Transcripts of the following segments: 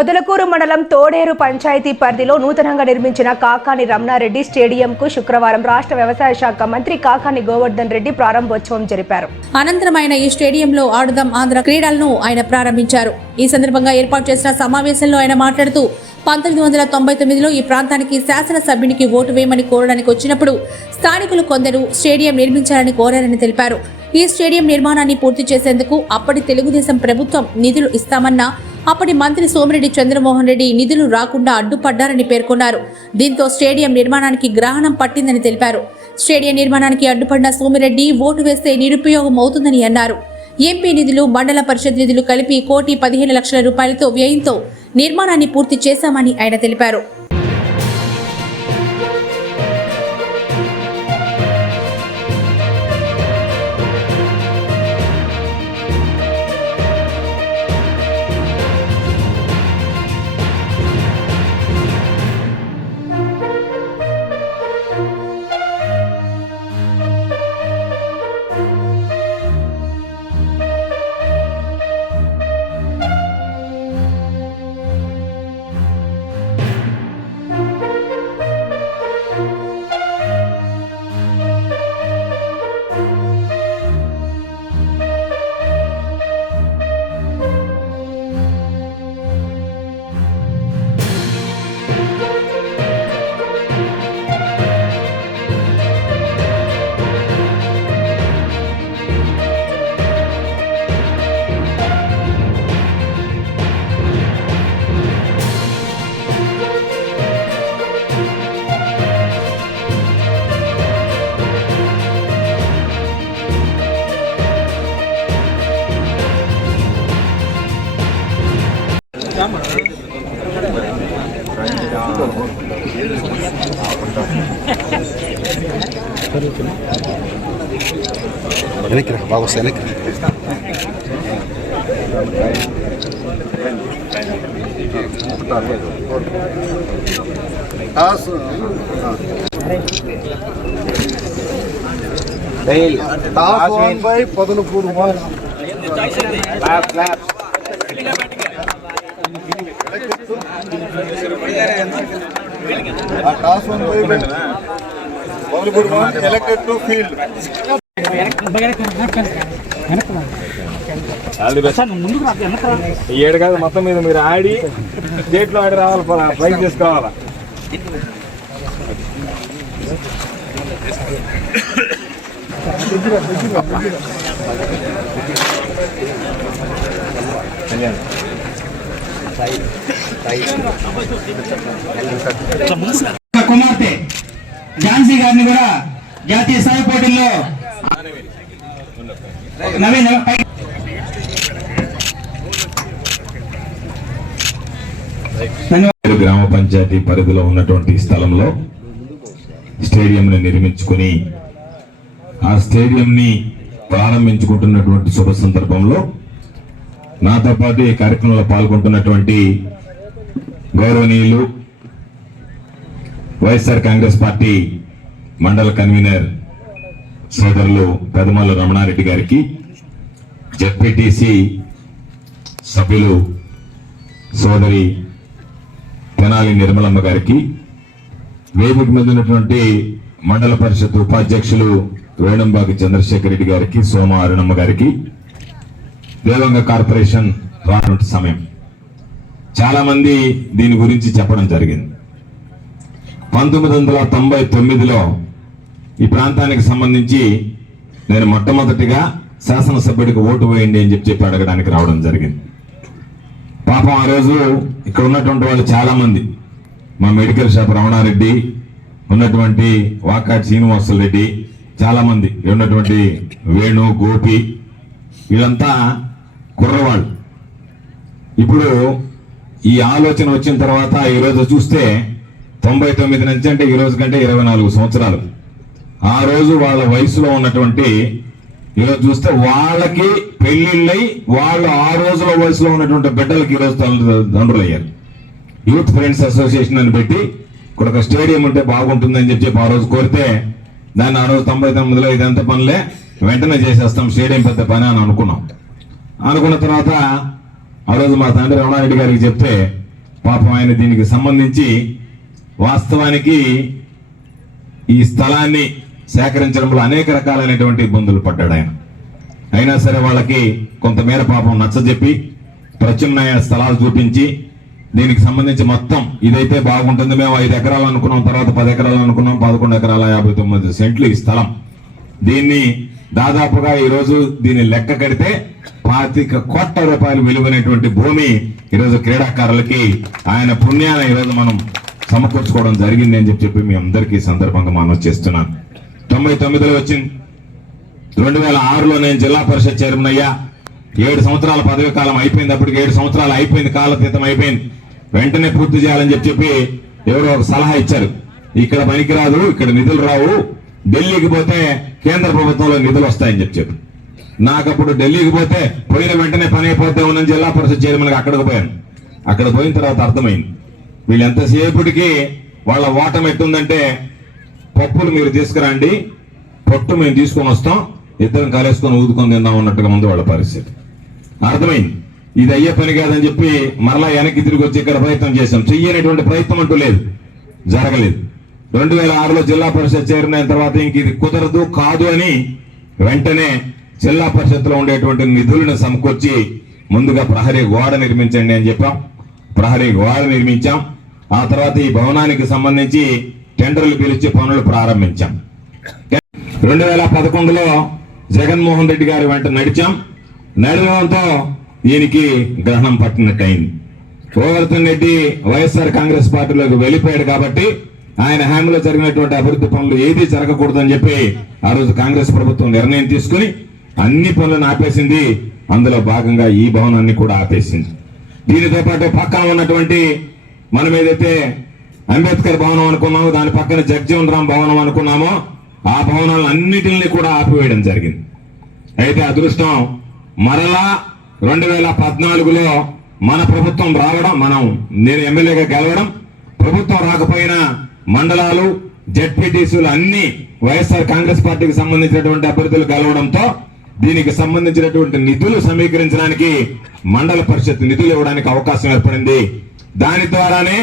పొదలకూరు మండలం తోడేరు పంచాయతీ పరిధిలో నూతనంగా నిర్మించిన కాకాని రమణారెడ్డి స్టేడియంకు శుక్రవారం రాష్ట్ర వ్యవసాయ శాఖ మంత్రి కాకాని గోవర్ధన్ రెడ్డి ప్రారంభోత్సవం జరిపారు. అనంతరం ఆయన ఈ స్టేడియంలో ఆడుదాం ఆంధ్ర క్రీడలను ఆయన ప్రారంభించారు. ఈ సందర్భంగా ఏర్పాటు చేసిన సమావేశంలో ఆయన మాట్లాడుతూ పంతొమ్మిది వందల తొంభై తొమ్మిదిలో ఈ ప్రాంతానికి శాసనసభ్యునికి ఓటు వేయమని కోరడానికి వచ్చినప్పుడు స్థానికులు కొందరు స్టేడియం నిర్మించాలని కోరారని తెలిపారు. ఈ స్టేడియం నిర్మాణాన్ని పూర్తి చేసేందుకు అప్పటి తెలుగుదేశం ప్రభుత్వం నిధులు ఇస్తామన్నా అప్పటి మంత్రి సోమిరెడ్డి చంద్రమోహన్ రెడ్డి నిధులు రాకుండా అడ్డుపడ్డారని పేర్కొన్నారు. దీంతో స్టేడియం నిర్మాణానికి గ్రహణం పట్టిందని తెలిపారు. స్టేడియం నిర్మాణానికి అడ్డుపడిన సోమిరెడ్డి ఓటు వేస్తే నిరుపయోగం అవుతుందని అన్నారు. ఎంపీ నిధులు మండల పరిషత్ నిధులు కలిపి కోటి పదిహేను లక్షల రూపాయలతో వ్యయంతో నిర్మాణాన్ని పూర్తి చేశామని ఆయన తెలిపారు. వెనక్కి రా బాగా వస్తాయి వెనక్కి రా. Toss won won elected to field ఏడు కాదు మొత్తం మీద మీరు ఆడి స్టేట్లో ఆడి రావాలి ప్రైజ్ తీసుకోవాలా యొక్క కుమార్తె ఝాన్సీ గారిని కూడా జాతీయ స్థాయి పోటీల్లో నవీన్ గ్రామ పంచాయతీ పరిధిలో ఉన్నటువంటి స్థలంలో స్టేడియంని నిర్మించుకుని ఆ స్టేడియంని ప్రారంభించుకుంటున్నటువంటి శుభ సందర్భంలో నాతో పాటు ఈ కార్యక్రమంలో పాల్గొంటున్నటువంటి గౌరవనీయులు వైఎస్ఆర్ కాంగ్రెస్ పార్టీ మండల కన్వీనర్ సోదరులు పెదమల్లు రమణారెడ్డి గారికి జెడ్పీటీసీ సభ్యులు సోదరి తెనాలి నిర్మలమ్మ గారికి వేదిక మీద ఉన్నటువంటి మండల పరిషత్ ఉపాధ్యక్షులు వేణంబాగి చంద్రశేఖర్ రెడ్డి గారికి సోమ అరుణమ్మ గారికి దేవంగ కార్పొరేషన్ రానున్న సమయం. చాలా మంది దీని గురించి చెప్పడం జరిగింది. పంతొమ్మిది వందల తొంభై తొమ్మిదిలో ఈ ప్రాంతానికి సంబంధించి నేను మొట్టమొదటిగా శాసనసభ్యుడికి ఓటు వేయండి అని చెప్పి చెప్పి అడగడానికి రావడం జరిగింది. పాపం ఆ రోజు ఇక్కడ ఉన్నటువంటి వాళ్ళు చాలామంది. మా మెడికల్ షాప్ రమణారెడ్డి ఉన్నటువంటి వాకాటి శ్రీనివాసుల రెడ్డి చాలామంది ఉన్నటువంటి వేణు గోపి వీళ్ళంతా కుర్రవాళ్ళు. ఇప్పుడు ఈ ఆలోచన వచ్చిన తర్వాత ఈరోజు చూస్తే తొంభై తొమ్మిది నుంచి అంటే ఈరోజు కంటే ఇరవై నాలుగు సంవత్సరాలు. ఆ రోజు వాళ్ళ వయసులో ఉన్నటువంటి ఈరోజు చూస్తే వాళ్ళకి పెళ్ళిళ్ళై వాళ్ళు ఆ రోజుల వయసులో ఉన్నటువంటి బిడ్డలకి ఈరోజు తండ్రులు అయ్యారు యూత్ ఫ్రెండ్స్ అసోసియేషన్ అని పెట్టి ఇక్కడ ఒక స్టేడియం ఉంటే బాగుంటుందని చెప్పి చెప్పి ఆ రోజు కోరితే దాన్ని ఆ రోజు తొంభై తొమ్మిదిలో ఇదంతా పనులే వెంటనే చేసేస్తాం స్టేడియం పెద్ద పని అని అనుకున్నాం. అనుకున్న తర్వాత ఆ రోజు మా తండ్రి రమణారెడ్డి గారికి చెప్తే పాపం ఆయన దీనికి సంబంధించి వాస్తవానికి ఈ స్థలాన్ని సేకరించడంలో అనేక రకాలైనటువంటి ఇబ్బందులు పడ్డాడు ఆయన. అయినా సరే వాళ్ళకి కొంతమేర పాపం నచ్చజెప్పి ప్రత్యున్నాయ స్థలాలు చూపించి దీనికి సంబంధించి మొత్తం ఇదైతే బాగుంటుంది మేము ఐదు ఎకరాలు అనుకున్నాం తర్వాత పది ఎకరాలు అనుకున్నాం పదకొండు ఎకరాల యాభై తొమ్మిది సెంట్లు ఈ స్థలం. దీన్ని దాదాపుగా ఈరోజు దీన్ని లెక్క కడితే పాతిక కోట్ల రూపాయలు విలువైనటువంటి భూమి ఈరోజు క్రీడాకారులకి ఆయన పుణ్యాన్ని ఈరోజు మనం సమకూర్చుకోవడం జరిగింది అని చెప్పి చెప్పి మీ అందరికీ ఈ సందర్భంగా మనం చేస్తున్నాను తొంభై తొమ్మిదిలో వచ్చింది. రెండు వేల ఆరులో నేను జిల్లా పరిషత్ చైర్మన్ అయ్యా. ఏడు సంవత్సరాల పదవి కాలం అయిపోయింది. అప్పటికి ఏడు సంవత్సరాలు అయిపోయింది. కాలతీతం అయిపోయింది. వెంటనే పూర్తి చేయాలని చెప్పి చెప్పి ఎవరో ఒక సలహా ఇచ్చారు. ఇక్కడ పనికిరాదు ఇక్కడ నిధులు రావు. ఢిల్లీకి పోతే కేంద్ర ప్రభుత్వంలో నిధులు వస్తాయని చెప్పి చెప్పి. నాకు అప్పుడు ఢిల్లీకి పోతే పోయిన వెంటనే పని అయిపోతే ఉన్న జిల్లా పరిషత్ చైర్మన్ అక్కడికి పోయాను. అక్కడ పోయిన తర్వాత అర్థమైంది. వీళ్ళు ఎంతసేపటికి వాళ్ళ ఓటమి ఎట్టుందంటే పప్పులు మీరు తీసుకురండి పొట్టు మేము తీసుకొని వస్తాం ఇద్దరం కలేసుకొని ఊదుకొని తిందాం అన్నట్టుగా ఉంది వాళ్ళ పరిస్థితి. అర్థమైంది. ఇది అయ్యే పని కాదని చెప్పి మరలా వెనక్కి తిరిగి వచ్చి ఇక్కడ ప్రయత్నం చేశాం. చెయ్యనటువంటి ప్రయత్నం అంటూ లేదు. జరగలేదు. రెండు వేల ఆరులో జిల్లా పరిషత్ చైర్మన్ అయిన తర్వాత ఇంక ఇది కుదరదు కాదు అని వెంటనే జిల్లా పరిషత్లో ఉండేటువంటి నిధులను సమకూర్చి ముందుగా ప్రహరీ గోడ నిర్మించండి అని చెప్పాం. ప్రహరీ గోడ నిర్మించాం. ఆ తర్వాత ఈ భవనానికి సంబంధించి టెండర్లు పిలిచి పనులు ప్రారంభించాం. రెండు వేల పదకొండులో జగన్మోహన్ రెడ్డి గారి వెంట నడిచాం. నడవడంతో దీనికి గ్రహణం పట్టినట్టు అయింది గోవర్ధన్ రెడ్డి వైఎస్ఆర్ కాంగ్రెస్ పార్టీలోకి వెళ్ళిపోయాడు కాబట్టి ఆయన హామీలో జరిగినటువంటి అభివృద్ధి పనులు ఏది జరగకూడదని చెప్పి ఆ రోజు కాంగ్రెస్ ప్రభుత్వం నిర్ణయం తీసుకుని అన్ని పనులను ఆపేసింది. అందులో భాగంగా ఈ భవనాన్ని కూడా ఆపేసింది. దీనితో పాటు పక్కన ఉన్నటువంటి మనం ఏదైతే అంబేద్కర్ భవనం అనుకున్నామో దాని పక్కన జగ్జీవన్ రామ్ భవనం అనుకున్నామో ఆ భవనాలను అన్నిటిని కూడా ఆపివేయడం జరిగింది. అయితే అదృష్టం మరలా రెండు వేల పద్నాలుగులో మన ప్రభుత్వం రావడం మనం నేను ఎమ్మెల్యేగా గెలవడం ప్రభుత్వం రాకపోయినా మండలాలు జడ్పీటీసీలు అన్ని వైఎస్ఆర్ కాంగ్రెస్ పార్టీకి సంబంధించినటువంటి అభ్యర్థులు కలవడంతో దీనికి సంబంధించినటువంటి నిధులు సమీకరించడానికి మండల పరిషత్ నిధులు ఇవ్వడానికి అవకాశం ఏర్పడింది. దాని ద్వారానే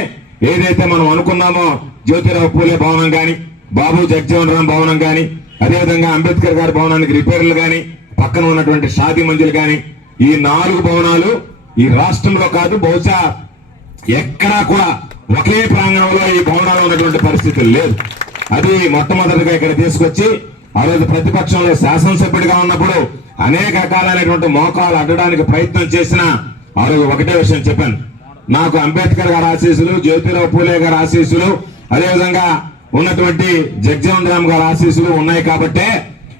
ఏదైతే మనం అనుకున్నామో జ్యోతిరావు పూలే భవనం గాని బాబు జగజీవన్ రామ్ భవనం గాని అదేవిధంగా అంబేద్కర్ గారి భవనానికి రిపేర్లు గాని పక్కన ఉన్నటువంటి షాదీ మంజులు గాని ఈ నాలుగు భవనాలు ఈ రాష్ట్రంలో కాదు బహుశా ఎక్కడా కూడా ఒకే ప్రాంగణంలో ఈ భవనాలు ఉన్నటువంటి పరిస్థితులు లేదు. అది మొట్టమొదటిగా ఇక్కడ తీసుకొచ్చి ఆ రోజు ప్రతిపక్షంలో శాసనసభ్యుడిగా ఉన్నప్పుడు అనేక రకాలైనటువంటి మోకాలు అడ్డడానికి ప్రయత్నం చేసిన ఆ రోజు ఒకటే విషయం చెప్పాను. నాకు అంబేద్కర్ గారి ఆశీస్సులు జ్యోతిరావు పూలే గారి ఆశీస్సులు అదేవిధంగా ఉన్నటువంటి జగ్జీవన్ రామ్ గారి ఆశీస్సులు ఉన్నాయి కాబట్టే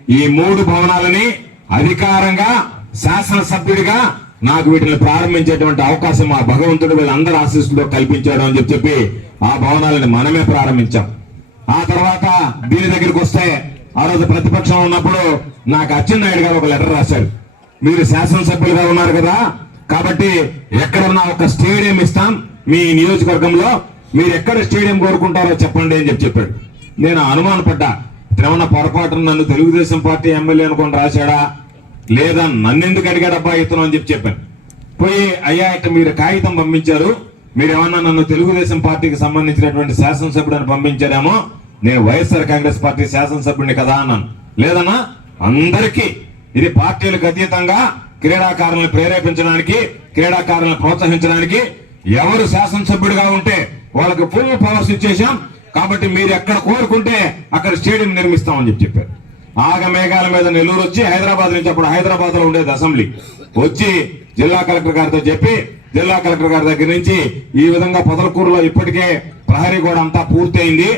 ఈ మూడు భవనాలని అధికారంగా శాసనసభ్యుడిగా నాకు వీటిని ప్రారంభించేటువంటి అవకాశం ఆ భగవంతుడు వీళ్ళందరి ఆశీస్సులో కల్పించాడు అని చెప్పి ఆ భవనాలని మనమే ప్రారంభించాం. ఆ తర్వాత దీని దగ్గరికి వస్తే ఆ రోజు ప్రతిపక్షం ఉన్నప్పుడు నాకు అచ్చెన్నాయుడు గారు ఒక లెటర్ రాశారు. మీరు శాసనసభ్యులుగా ఉన్నారు కదా కాబట్టి ఎక్కడున్నా ఒక స్టేడియం ఇస్తాం. మీ నియోజకవర్గంలో మీరు ఎక్కడ స్టేడియం కోరుకుంటారో చెప్పండి అని చెప్పి చెప్పాడు. నేను అనుమానపడ్డా. త్రమణ పొరపాటున నన్ను తెలుగుదేశం పార్టీ ఎమ్మెల్యే అనుకోని రాశాడా? లేదా నన్ను ఎందుకు అడిగాడు ఇతను అని చెప్పి చెప్పాను. పోయి అయ్యా ఇట్ట మీరు కాగితం పంపించారు. మీరు ఏమన్నా నన్ను తెలుగుదేశం పార్టీకి సంబంధించినటువంటి శాసనసభ్యుడిని పంపించారేమో నేను వైఎస్ఆర్ కాంగ్రెస్ పార్టీ శాసనసభ్యుడిని కదా అన్నాను. లేదన్నా అందరికీ ఇది పార్టీలకు అతీతంగా క్రీడాకారులను ప్రేరేపించడానికి క్రీడాకారులను ప్రోత్సహించడానికి ఎవరు శాసనసభ్యుడిగా ఉంటే వాళ్ళకి ఫుల్ పవర్స్ ఇచ్చేసాం కాబట్టి మీరు ఎక్కడ కోరుకుంటే అక్కడ స్టేడియం నిర్మిస్తామని చెప్పి చెప్పారు. ఆగ మేఘాల మీద నెల్లూరు వచ్చి హైదరాబాద్ నుంచి అప్పుడు హైదరాబాద్లో ఉండేది అసెంబ్లీ. వచ్చి జిల్లా కలెక్టర్ గారితో చెప్పి జిల్లా కలెక్టర్ గారి దగ్గర నుంచి ఈ విధంగా పొదలకూరులో ఇప్పటికే ప్రహరీ గోడ అంతా పూర్తయింది.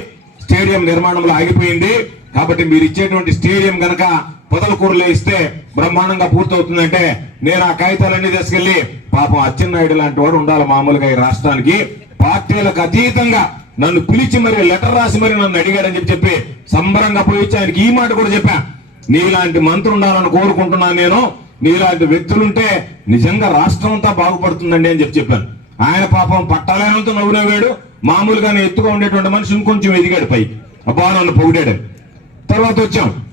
స్టేడియం నిర్మాణంలో ఆగిపోయింది. కాబట్టి మీరు ఇచ్చేటువంటి స్టేడియం గనక పొదలకూరులో ఇస్తే బ్రహ్మాండంగా పూర్తవుతుందంటే నేను ఆ కాగితాలన్నీ తీసుకెళ్ళి పాపం అచ్చెన్నాయుడు లాంటి వాడు ఉండాలి మామూలుగా ఈ రాష్ట్రానికి. పార్టీలకు అతీతంగా నన్ను పిలిచి మరి లెటర్ రాసి మరి నన్ను అడిగాడని చెప్పి చెప్పి సంబరంగా పోయి వచ్చి ఆయనకి ఈ మాట కూడా చెప్పా. నీలాంటి మంత్రులు ఉండాలని కోరుకుంటున్నాను నేను. నీలాంటి వ్యక్తులుంటే నిజంగా రాష్ట్రం అంతా బాగుపడుతుందండి అని చెప్పి చెప్పాను. ఆయన పాపం పట్టాలైనంత నవ్వునవ్వాడు మామూలుగానే ఎత్తుగా ఉండేటువంటి మనిషి ఇంకొంచెం ఎదిగాడు పై అబ్బా నన్ను పొగిడాడు. తర్వాత వచ్చాం.